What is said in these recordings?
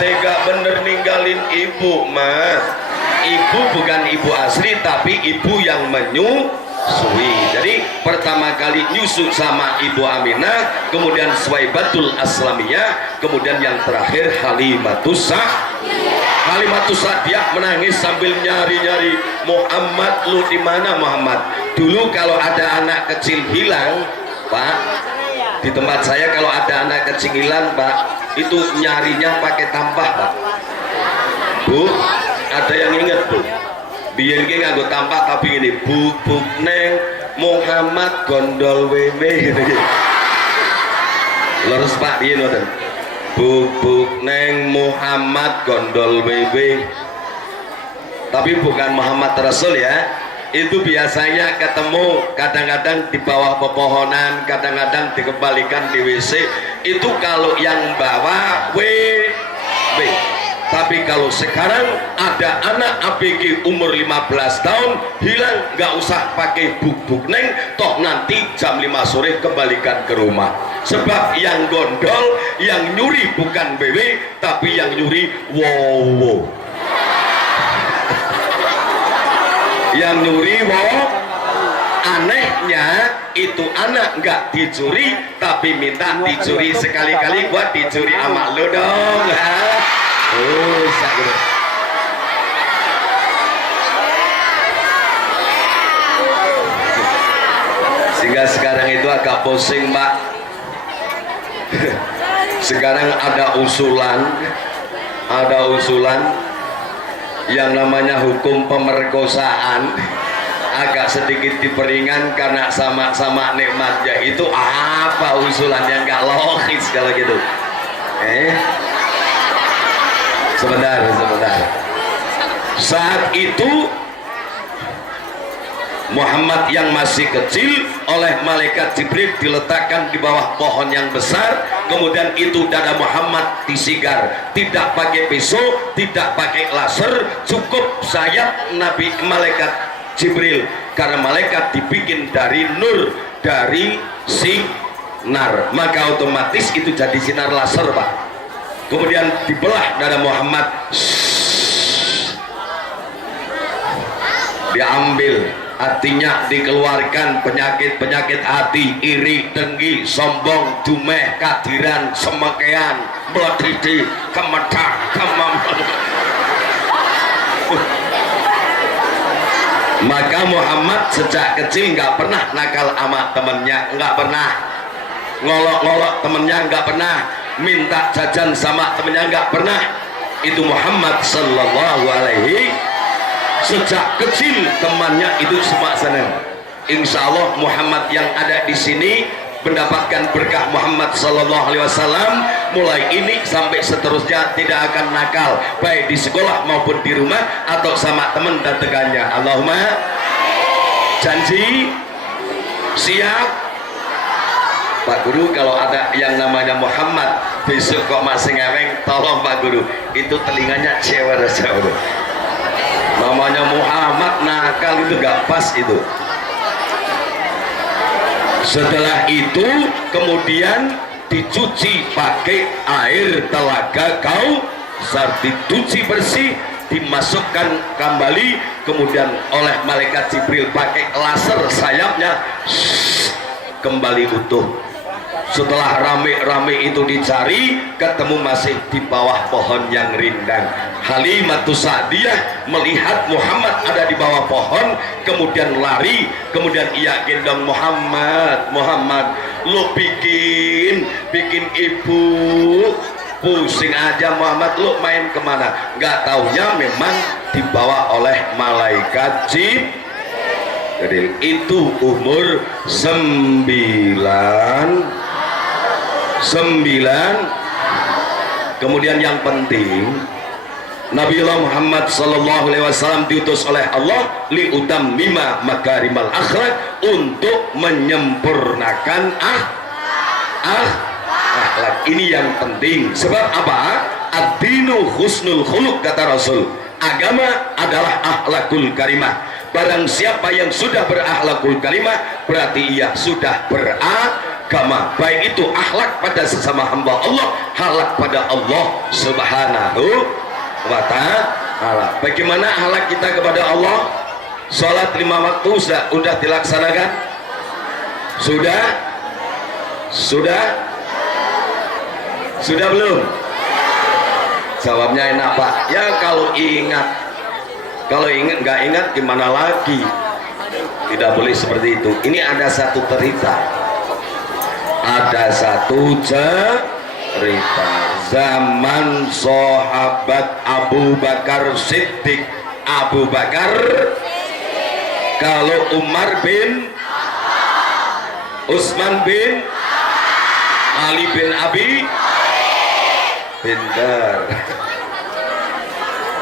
tega bener ninggalin ibu mah. Ibu bukan ibu asli tapi ibu yang menyusui. Jadi pertama kali nyusu sama ibu Aminah, kemudian Suwaibatul Aslamiyah, kemudian yang terakhir Halimatus Sa'diyah menangis sambil nyari-nyari, Muhammad lu di mana Muhammad? Dulu kalau ada anak kecil hilang, Pak, di tempat saya kalau ada anak kecil hilang, Pak, itu nyarinya pakai tampah, Pak. Bu, ada yang inget Bu? Biyen ki nganggo tampah tapi ini bubuk neng Muhammad gondol wewe gitu. Lurus Pak, biyen ngoten. Bubuk neng Muhammad gondol wewe. Tapi bukan Muhammad Rasul ya. Itu biasanya ketemu kadang-kadang di bawah pepohonan, kadang-kadang dikembalikan di WC. Itu kalau yang bawa WW. Tapi kalau sekarang ada anak ABG umur 15 tahun hilang, nggak usah pakai bubuk neng, toh nanti jam 5 sore kembalikan ke rumah. Sebab yang gondol, yang nyuri bukan BW, tapi yang nyuri wowo. Yang nyuri wowo. Anehnya itu anak nggak dicuri, tapi minta dicuri sekali-kali, buat dicuri sama lo dong. Oh, sakit. Sehingga sekarang itu agak pusing, Pak. Sekarang ada usulan yang namanya hukum pemerkosaan agak sedikit diperingan karena sama-sama nikmatnya. Itu apa usulannya? Nggak logis kalau gitu. Sebentar. Saat itu Muhammad yang masih kecil oleh malaikat Jibril diletakkan di bawah pohon yang besar. Kemudian itu dada Muhammad disigar, tidak pakai pisau, tidak pakai laser, cukup sayap Nabi malaikat Jibril, karena malaikat dibikin dari nur, dari sinar, maka otomatis itu jadi sinar laser, Pak. Kemudian dibelah dada Muhammad, diambil hatinya, dikeluarkan penyakit-penyakit hati, iri, dengki, sombong, dumeh, kadiran, semekean, melodidi, kemedak, Maka Muhammad sejak kecil nggak pernah nakal sama temennya, nggak pernah ngolok-ngolok temennya, nggak pernah minta jajan sama temennya, nggak pernah. Itu Muhammad sallallahu alaihi, sejak kecil temannya itu semua senang. Insya Allah Muhammad yang ada di sini mendapatkan berkah Muhammad sallallahu alaihi wasallam. Mulai ini sampai seterusnya tidak akan nakal, baik di sekolah maupun di rumah atau sama teman dan tegannya. Allahumma janji, siap. Pak Guru, kalau ada yang namanya Muhammad besok kok masih ngeweng, tolong Pak Guru, itu telinganya cewek. Namanya Muhammad nakal itu gak pas itu. Setelah itu kemudian dicuci pakai air telaga Kausar, dicuci bersih, dimasukkan kembali, kemudian oleh malaikat Jibril pakai laser sayapnya kembali utuh. Setelah rame-rame itu dicari, ketemu masih di bawah pohon yang rindang. Halimatus Sa'diyah melihat Muhammad ada di bawah pohon, kemudian lari, kemudian ia gendong Muhammad. Muhammad, lu bikin ibu pusing aja Muhammad, lu main kemana? Nggak taunya memang dibawa oleh malaikat Jibril. Jadi itu umur 9. Kemudian yang penting, Nabiullah Muhammad sallallahu alaihi wasallam diutus oleh Allah liutammima makarimal akhlak, untuk menyempurnakan akhlak. Ini yang penting. Sebab apa? Ad-dinu husnul khuluq, kata Rasul. Agama adalah akhlakul karimah. Barang siapa yang sudah berakhlakul karimah berarti ia sudah beragama, baik itu akhlak pada sesama hamba Allah, akhlak pada Allah subhanahu wa ta'ala. Bagaimana akhlak kita kepada Allah? Sholat 5 waktu sudah dilaksanakan? Sudah belum? Jawabnya enak Pak. Ya kalau ingat nggak ingat gimana lagi? Tidak boleh seperti itu. Ini ada satu cerita. Zaman sahabat Abu Bakar Siddiq. Abu Bakar, kalau Umar bin Utsman bin Ali bin Abi Bindar.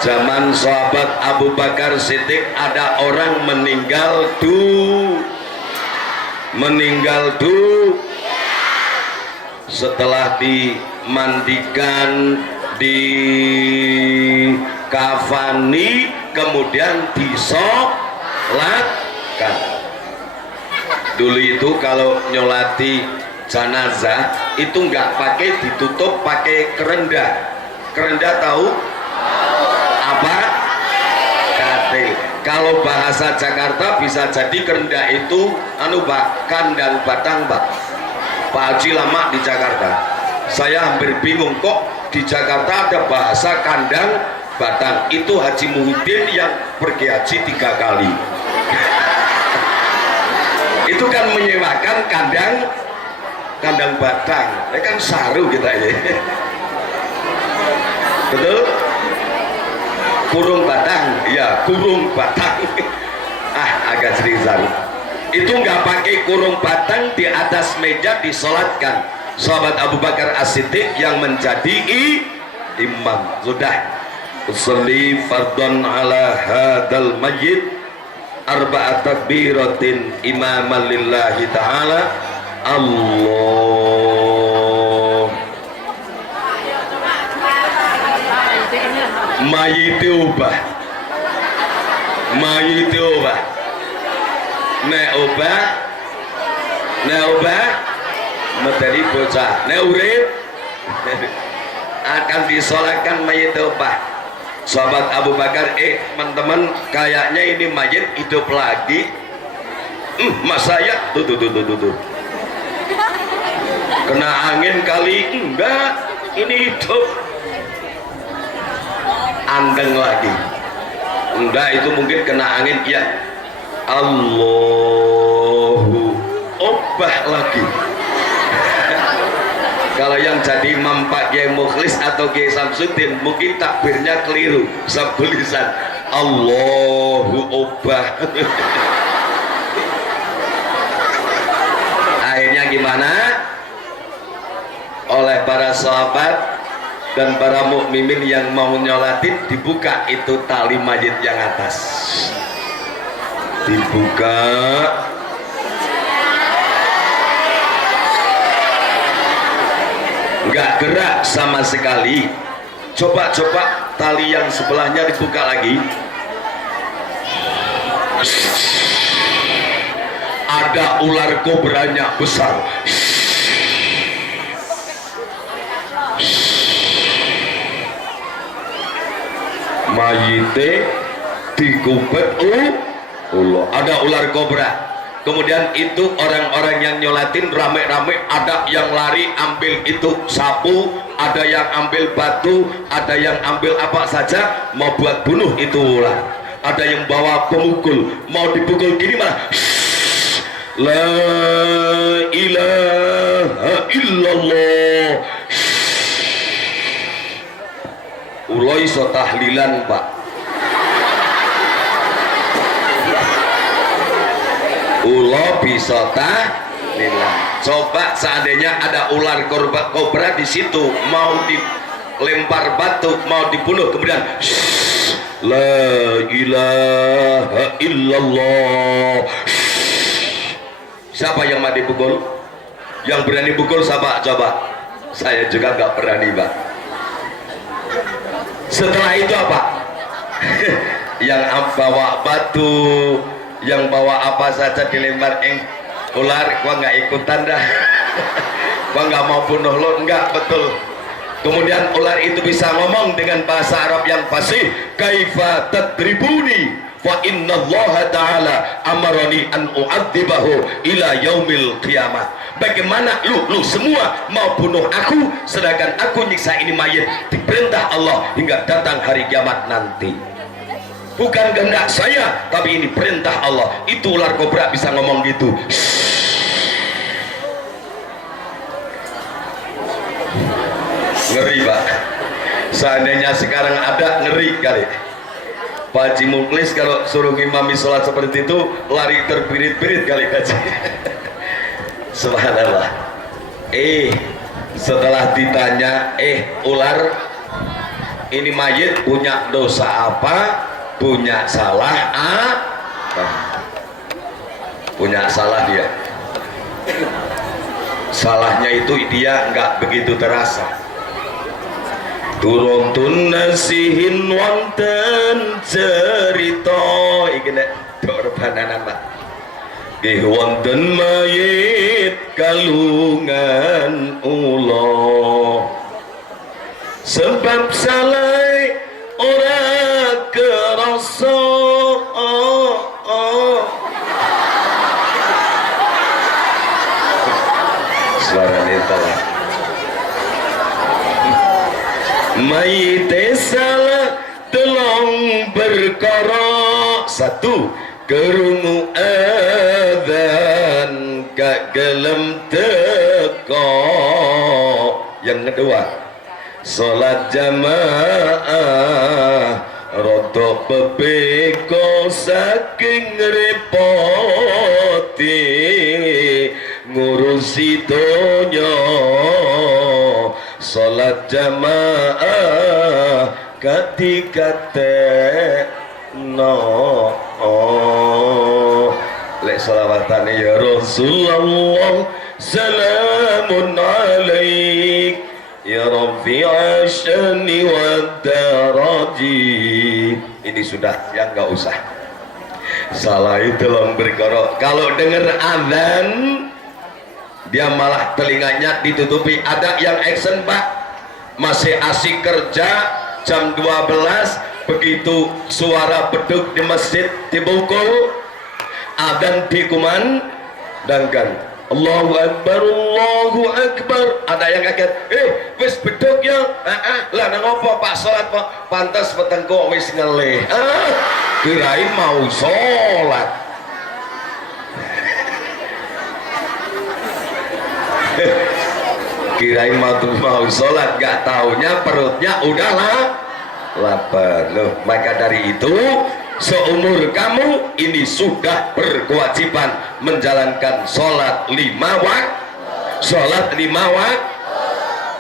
Zaman sahabat Abu Bakar Siddiq ada orang meninggal setelah dimandikan, dikafani, kemudian disolatkan. Dulu itu kalau nyolati jenazah itu nggak pakai ditutup, pakai kerenda. Kerenda tahu apa? Katil. Kalau bahasa Jakarta bisa jadi kerenda itu Pak, kandang batang Pak. Pak Haji lama di Jakarta, saya hampir bingung kok di Jakarta ada bahasa kandang batang. Itu Haji Muhyiddin yang pergi haji 3 kali itu kan menyewakan kandang batang. Ini kan saru kita ya. Betul? Kurung batang, ya kurung batang. Agak seriusan. Itu nggak pakai kurung batang, di atas meja disolatkan. Sahabat Abu Bakar As-Siddiq yang menjadi imam. Sudah. Usolli fardhan ala hadal mayyit arba'at takbiratin imaman lillahi ta'ala. Allah mayit ubah nek ubah materi bocah nek urip akan disolatkan mayit ubah. Sahabat Abu Bakar, teman-teman, kayaknya ini mayit hidup lagi. Mas saya tuh kena angin kali, enggak, ini hidup. Andeng lagi, enggak, itu mungkin kena angin. Ya Allahu obah lagi. Kalau yang jadi imam Pak Kiai Mukhlis atau Kiai Samsuddin mungkin takbirnya keliru, sebulisan Allahu obah. Akhirnya gimana? Oleh para sahabat dan para mukminin yang mau nyolatin, dibuka itu tali mayit yang atas, dibuka. Nggak gerak sama sekali. Coba tali yang sebelahnya dibuka lagi, ada ular kobranya besar. Mayite dikubet ada ular kobra. Kemudian itu orang-orang yang nyolatin rame-rame, ada yang lari ambil itu sapu, ada yang ambil batu, ada yang ambil apa saja mau buat bunuh itu ular. Ada yang bawa pemukul, mau dipukul gini malah la ilaha illallah. Uloi so tahlilan Pak. Ulo bisa tahlilan. Coba seandainya ada ular kobra di situ, mau dilempar batu, mau dibunuh, kemudian la ilaha illallah. Siapa yang mau dipukul? Yang berani pukul siapa? Coba. Saya juga gak berani Pak. Setelah itu apa? yang bawa batu, yang bawa apa saja dilempar ular, gua nggak ikutan dah. Gua nggak mau bunuh lo, enggak, betul. Kemudian ular itu bisa ngomong dengan bahasa Arab yang fasih, kaifa tadribuni wa inna Allah ta'ala amarani an u'adzibahu ila yaumil qiyamah. Bagaimana lu semua mau bunuh aku, sedangkan aku nyiksa ini mayit diperintah Allah hingga datang hari kiamat nanti. Bukan kehendak saya, tapi ini perintah Allah. Itu ular kobra bisa ngomong gitu. Ngeri Pak, seandainya sekarang ada, ngeri kali. Pak Haji Muklis kalau suruh ngimami sholat seperti itu lari terbirit-birit kali Haji. Subhanallah. Setelah ditanya, ular ini mayit punya dosa apa, punya salah apa? Punya salah dia. Salahnya itu dia nggak begitu terasa. Turuntun nasihin wonten cerita iki nek dorbanan Pak. Nggih wonten mayit kalungan ula. Sebab salah ora kerasa. Suarane telah. Mayite salah telong berkara. Satu, kerungu adzan gak gelem teko. Yang kedua, salat jamaah rada bebeko saking repoti ngurusi donya. Salat jamaah katikate no lek selawatan ya Rasulullah salamun alaik ya rafi'a syani wa daraji. Ini sudah yang nggak usah salah itu long berkorok. Kalau dengar azan dia malah telinganya ditutupi. Ada yang action Pak, masih asik kerja jam 12, begitu suara beduk di masjid dibukul, adzan dikumandangkan, Allahu Akbar, Allahu Akbar. Ada yang kaget, wis beduk ya, lah nang apa Pak sholat Pak, pantas petengko wis ngelih, kirain mau sholat. Kirain mau sholat, gak taunya perutnya udahlah lapar loh. Maka dari itu seumur kamu ini sudah berkewajiban menjalankan sholat 5 waktu. Sholat 5 waktu.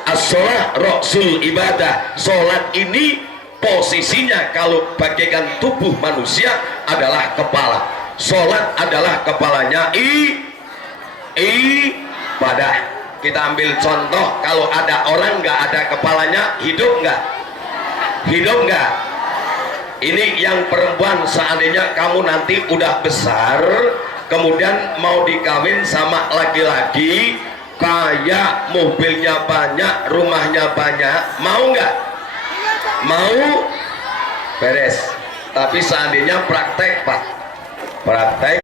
As-sholat rasul ibadah. Sholat ini posisinya kalau bagaikan tubuh manusia adalah kepala. Sholat adalah kepalanya ibadah. Kita ambil contoh, kalau ada orang nggak ada kepalanya, hidup nggak? Hidup nggak? Ini yang perempuan, seandainya kamu nanti udah besar, kemudian mau dikawin sama laki-laki, kaya, mobilnya banyak, rumahnya banyak, mau nggak? Mau? Beres. Tapi seandainya praktek Pak, praktek